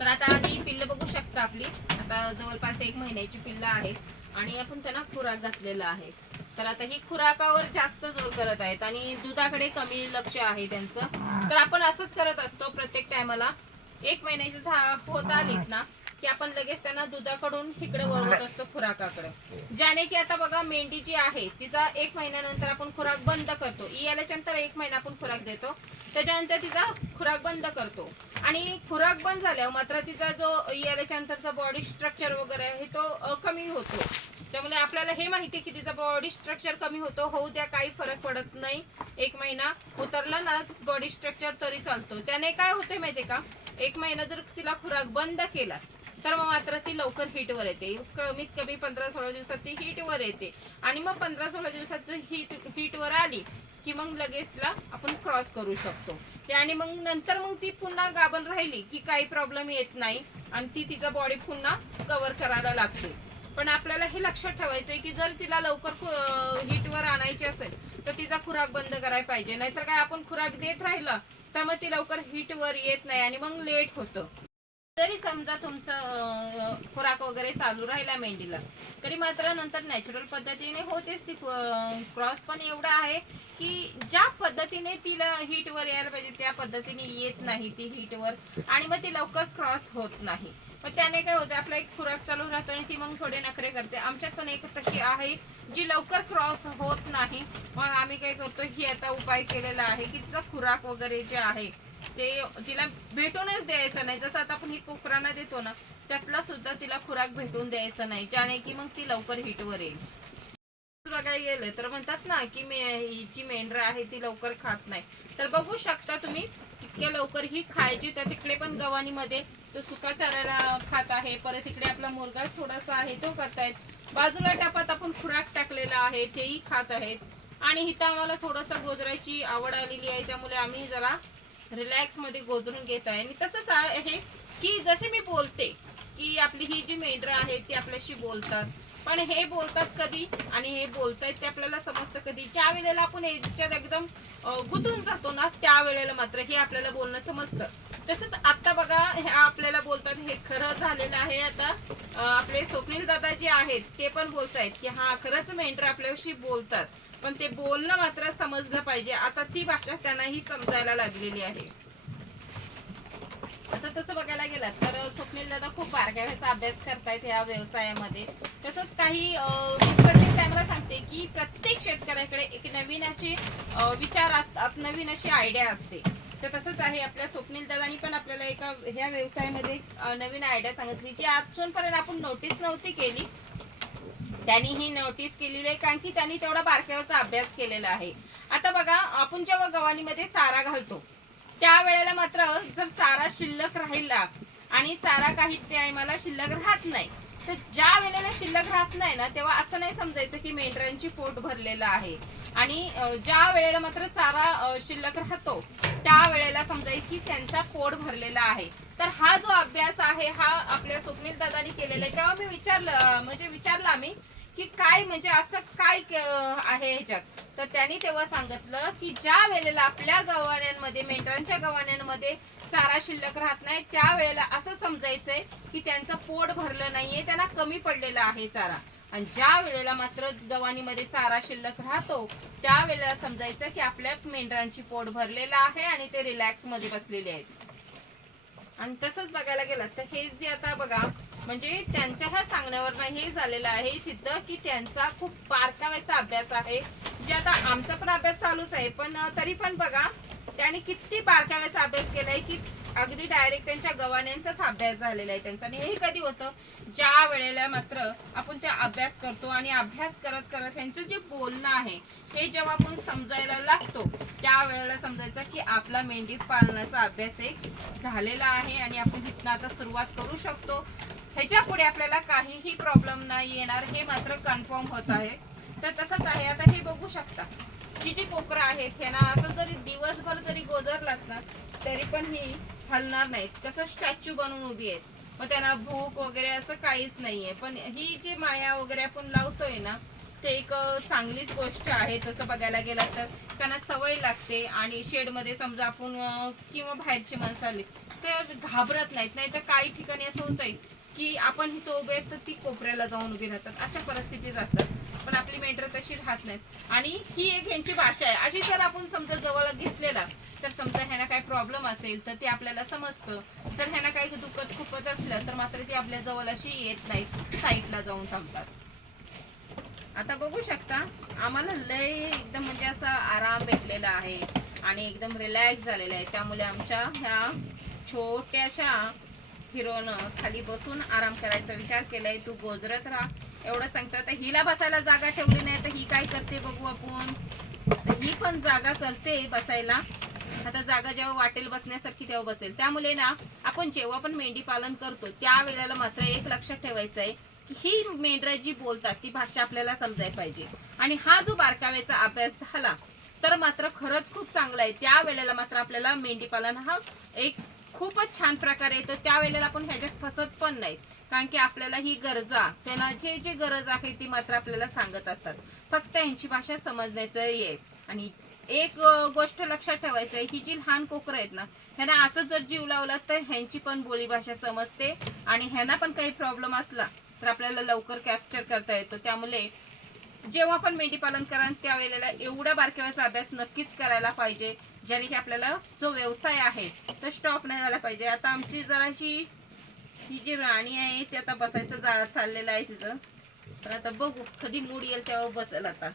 तर आता आधी पिल्ल बघू शकता आपली. आता जवळपास एक महिन्याची पिल्ल आहेत आणि आपण त्यांना खुराक घातलेला आहे. तर आता ही खुराकावर जास्त जोर करत आहेत आणि दुधाकडे कमी लक्ष आहे त्यांचं. तर आपण असंच करत असतो प्रत्येक टायमाला एक महिन्याची झा- होत आलीत ना की आपण लगेच त्यांना दुधाकडून इकडे वळवत असतो खुराकाकडे. ज्याने की आता बघा मेंढी जी आहे तिचा एक महिन्यानंतर आपण खुराक बंद करतो. ई आल्याच्यानंतर एक महिना आपण खुराक देतो. त्याच्यानंतर तिचा खुराक बंद करतो. आणि खुराक बंद झाल्यावर मात्र तिचा जो ई आल्याच्या नंतरचा बॉडी स्ट्रक्चर वगैरे आहे तो कमी होतो. त्यामुळे आपल्याला हे माहिती की तिचा बॉडी स्ट्रक्चर कमी होतो. होऊ द्या काही फरक पडत नाही. एक महिना उतरला ना बॉडी स्ट्रक्चर तरी चालतो. त्याने काय होते माहितीये का? एक महिना जर तिला खुराक बंद केला तर मग मात्र ती लवकर हीटवर येते. कमीत कमी पंधरा सोळा दिवसात ती हीटवर येते. आणि मग पंधरा सोळा दिवसात हीट हीटवर आली की मग लगेच तिला आपण क्रॉस करू शकतो. आणि मग नंतर मग ती पुन्हा गाभण राहिली की काही प्रॉब्लेम येत नाही. आणि ती तिचा बॉडी पुन्हा कव्हर करायला लागते. पण आपल्याला हे लक्षात ठेवायचं आहे की जर तिला लवकर हीटवर आणायची असेल तर तिचा खुराक बंद करायला पाहिजे. नाहीतर काय आपण खुराक देत राहिलं तर मग ती लवकर हीटवर येत नाही आणि मग लेट होतं. जरी समजा तुमचं खुराक वगैरे चालू राहिला मेंढीला तरी मात्र नंतर नॅचरल पद्धतीने होतेच ती क्रॉस पण एवढा आहे की ज्या पद्धतीने तिला हिटवर यायला पाहिजे त्या पद्धतीने येत नाही ती हिटवर आणि मग ती लवकर क्रॉस होत नाही. मग त्याने काय होतं आपला एक खुराक चालू राहतो आणि ती मग थोडे नखरे करते. आमच्यात पण एक तशी आहे जी लवकर क्रॉस होत नाही. मग आम्ही काय करतो ही आता उपाय केलेला आहे की तिचा खुराक वगैरे जे आहे ते तिला भेटूनच द्यायचं नाही. जसं आता आपण ही कुकरांना देतो ना त्यातला सुद्धा तिला खुराक भेटून द्यायचा नाही. ज्याने की मग ती लवकर हिटवर येईल. बघायला गेलं तर म्हणतात ना की मे हिची जी आहे ती लवकर खात नाही. तर बघू शकता तुम्ही इतक्या लवकर ही खायची. तर तिकडे पण गव्हाणीमध्ये तो सुका चारायला खात आहे. परत इकडे आपला मुरगाच थोडासा आहे तो करतायत. बाजूला टपात आपण खुराक टाकलेला आहे तेही खात आहेत. आणि हिथं आम्हाला थोडंसं गोजरायची आवड आलेली आहे. त्यामुळे आम्ही जरा रिलॅक्समध्ये गोजरून घेत आहे आणि तसंच आहे की जसे मी बोलते की आपली ही जी मेंढरं आहेत ती आपल्याशी बोलतात. पण हे बोलतात कधी आणि हे बोलतायत ते आपल्याला समजतं कधी. ज्या वेळेला आपण याच्यात एकदम गुंतून जातो ना त्या वेळेला मात्र हे आपल्याला बोलणं समजतं. तसंच आता बघा हे आपल्याला बोलतात हे खरं झालेलं आहे. आता आपले स्वप्नील दादा जे आहेत ते पण बोलतायत की हा खरंच मेंढर आपल्याशी बोलतात. पण ते बोलणं मात्र समजलं पाहिजे. आता ती भाषा त्यांनाही समजायला लागलेली आहे. आता तसं बघायला गेलात तर स्वप्नील दादा खूप बारकाव्याचा अभ्यास करतायत या व्यवसायामध्ये. तसंच काही प्रत्येक टाइमला सांगते की प्रत्येक शेतकऱ्याकडे एक नवीन असे विचार असतात नवीन अशी आयडिया असते. तर तसंच आहे आपल्या स्वप्नील दादानी पण आपल्याला एका ह्या व्यवसायामध्ये नवीन आयडिया सांगितली जी अजूनपर्यंत आपण नोटीस नव्हती केली. त्यांनी ही नोटीस केलेली आहे कारण की त्यांनी तेवढा बारक्यावरचा अभ्यास केलेला आहे. आता बघा आपण जेव्हा गव्हाणीमध्ये चारा घालतो त्या वेळेला मात्र जर चारा शिल्लक राहिला आणि चारा काही टायमाला शिल्लक राहत नाही तर ज्या वेळेला शिल्लक राहत नाही ना तेव्हा असं नाही समजायचं की मेंढरांची पोट भरलेलं आहे. आणि ज्या वेळेला मात्र चारा शिल्लक राहतो त्या वेळेला समजायचं की त्यांचा पोट भरलेला आहे. तर हा जो अभ्यास आहे हा आपल्या स्वप्नील दादानी केलेला आहे. तेव्हा मी विचारलं म्हणजे विचारलं आम्ही की काय म्हणजे असं काय आहे ह्याच्यात? तर त्यांनी तेव्हा सांगितलं की ज्या वेळेला आपल्या गव्हाण्यांमध्ये मेंढरांच्या गव्हाण्यांमध्ये चारा शिल्लक राहत नाही त्यावेळेला असं समजायचंय की त्यांचं पोट भरलं नाहीये त्यांना कमी पडलेला आहे चारा. आणि ज्या वेळेला मात्र गव्हाणीमध्ये चारा शिल्लक राहतो त्या वेळेला समजायचं की आपल्या मेंढरांची पोट भरलेलं आहे आणि ते रिलॅक्समध्ये बसलेले आहेत. आणि तसंच बघायला गेलं तर हे जे आता बघा म्हणजे त्यांच्या ह्या सांगण्यावर हे झालेलं आहे सिद्ध की त्यांचा खूप बारकाव्याचा अभ्यास आहे. जे आता आमचा पण अभ्यास चालूच आहे पण तरी पण बघा त्यांनी किती बारकाव्याचा अभ्यास केलाय की अगदी डायरेक्ट त्यांच्या गवाण्यांचाच अभ्यास झालेला आहे त्यांचा. आणि हे कधी होतं? ज्या वेळेला मात्र आपण त्या अभ्यास करतो आणि अभ्यास करत करत त्यांचं जे बोलणं आहे हे जेव्हा आपण समजायला लागतो त्या वेळेला समजायचं की आपला मेंढी पालनाचा अभ्यास एक झालेला आहे आणि आपण इथनं आता सुरुवात करू शकतो. ह्याच्या पुढे आपल्याला काहीही प्रॉब्लेम नाही येणार हे मात्र कन्फर्म होत आहे. तर तसंच आहे. आता हे बघू शकता. ही जी कोकरं आहेत ह्यांना असं जरी दिवसभर जरी गोजरलात ना तरी पण ही हलणार नाहीत. कसं स्टॅच्यू बनवून उभी आहेत. मग त्यांना भूक वगैरे असं काहीच नाहीये. पण ही जी माया वगैरे आपण लावतोय ना ते एक चांगलीच गोष्ट आहे. तसं बघायला गेलं तर त्यांना सवय लागते. आणि शेडमध्ये समजा आपण किंवा बाहेरची माणसं आली ते घाबरत नाहीत. नाही तर काही ठिकाणी असं होतंय की आपण इथं उभे तर ती कोपऱ्याला जाऊन उभी राहतात. अशा परिस्थितीत असतात. पण आपली मेंटर तशी राहत नाहीत. आणि ही एक ह्यांची भाषा आहे. अशी जर आपण समजा जवळ घेतलेला तर समजा ह्यांना काही प्रॉब्लेम असेल तर ते आपल्याला समजतं. जर ह्यांना काही दुखत खुपत असलं तर मात्र ती आपल्या जवळ अशी येत नाहीत. साईडला जाऊन थांबतात. आता बघू शकता आम्हाला लय एकदम म्हणजे असा आराम भेटलेला आहे. आणि एकदम रिलॅक्स झालेला आहे. त्यामुळे आमच्या ह्या छोट्याशा हिरोनं खाली बसून आराम करायचा विचार केलाय तू गोजरत राहा. एवढं सांगतो तर हिला बसायला जागा ठेवली नाही तर ही काय करते बघू आपण. ही पण जागा करते बसायला. आता जागा जेव्हा वाटेल बसण्यासारखी तेव्हा बसेल. त्यामुळे ना आपण जेव्हा पण मेंढी पालन करतो त्या वेळेला मात्र एक लक्षात ठेवायचं आहे की ही मेंढरा जी बोलतात ती भाषा आपल्याला समजायला पाहिजे. आणि हा जो बारकाव्याचा अभ्यास झाला तर मात्र खरंच खूप चांगला आहे. त्या वेळेला मात्र आपल्याला मेंढी पालन हा एक खूपच छान प्रकारे येतो. त्या आपण ह्याच्यात फसत पण नाही कारण की आपल्याला ही गरजा त्यांना जे जे गरज आहे ती मात्र आपल्याला सांगत असतात. फक्त यांची भाषा समजण्याचं आहे. आणि एक गोष्ट लक्षात ठेवायचं आहे ही जी लहान कोकरं आहेत ना ह्यांना असं जर जीव लावला तर ह्यांची पण बोली भाषा समजते आणि ह्यांना पण काही प्रॉब्लेम असला तर आपल्याला लवकर कॅप्चर करता येतो. त्यामुळे जेव्हा पण मेंढी पालन कराल त्यावेळेला एवढ्या बारकाव्याचा अभ्यास नक्कीच करायला पाहिजे. ज्याने की आपल्याला जो व्यवसाय आहे तो स्टॉप नाही झाला पाहिजे. आता आमची जराशी ही जी राणी आहे ती आता बसायचं जा चाललेलं आहे तिचं. तर आता बघू कधी मूड येईल तेव्हा बसेल आता.